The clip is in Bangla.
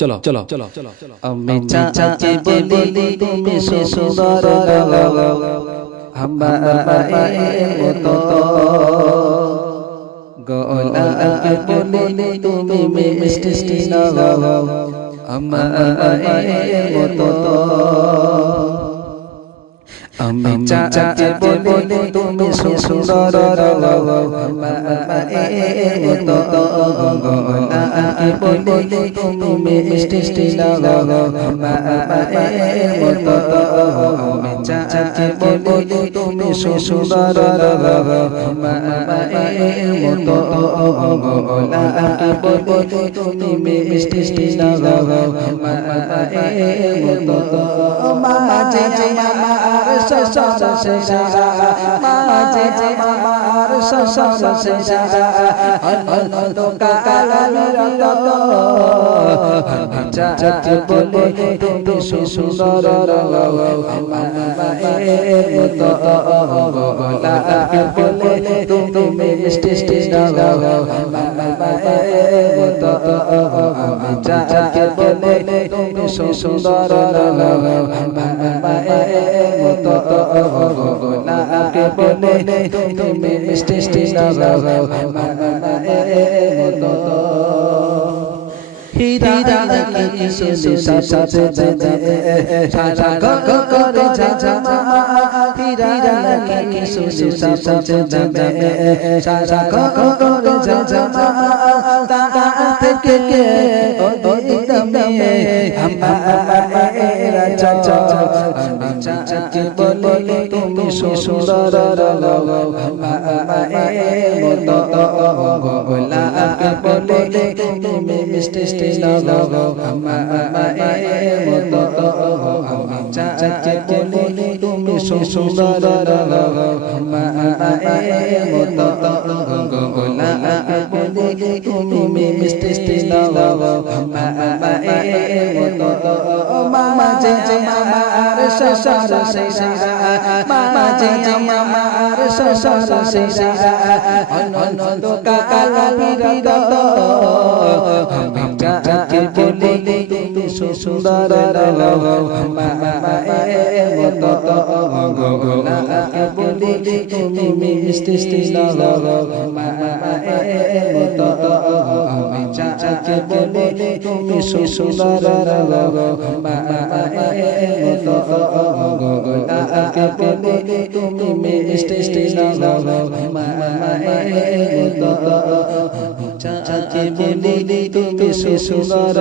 চলো চলো চলো চলো আমি চাচাকে বলি তুমি সুন্দর আমার মতো গোলাপকে বলি তুমি মিষ্টি আমার মতো আমি চাচাকে বলি তুমি সুন্দর আমার মতো গোলাপকে বলি তুমি মিষ্টি আমার মতো আমি চাচাকে বলি তুমি সুন্দর আমার মতো গোলাপকে বলি তুমি মিষ্টি আমার মতো মাঝে আমার সসর সেরা মাঝে আমার সসর সেরা অনন্ত কালার রত চাচাকে বলে তুমি সুন্দর আমার মতো গোলাপকে বলে তুমি মিষ্টি আমার মতো আমি চাচাকে বলে তুমি সুন্দর আমার মতো গোলাপকে বলে তুমি মিষ্টি আমার মতো হীরা কি সুন্দর সাথে সারা গো করে ঝাঝা হীরা কি সুন্দর সাথে সারা গো করে ঝাঝা তা থেকে ও দমে আমার চাচা আমি চাচাকে বলি তুমি সুন্দর আমার মতো গোলাপকে বলে তুমি মিষ্টি আমার মতো আমি চাচাকে বলি তুমি সুন্দর আমার মতো গোলাপকে বলে তুমি মিষ্টি আমার মতো মাঝে আমার সসর সেরা মাঝে আমার সসর সেরা অনন্ত কালার রত আমি চাচাকে বলি তুমি সুন্দর আমার মতো গোলাপকে বলি তুমি মিষ্টি আমার মতো আমি চাচাকে বলি তুমি সুন্দর আমার মতো গোলাপকে বলি তুমি মিষ্টি আমার মতো চাচাকে বলি তুমি সুন্দর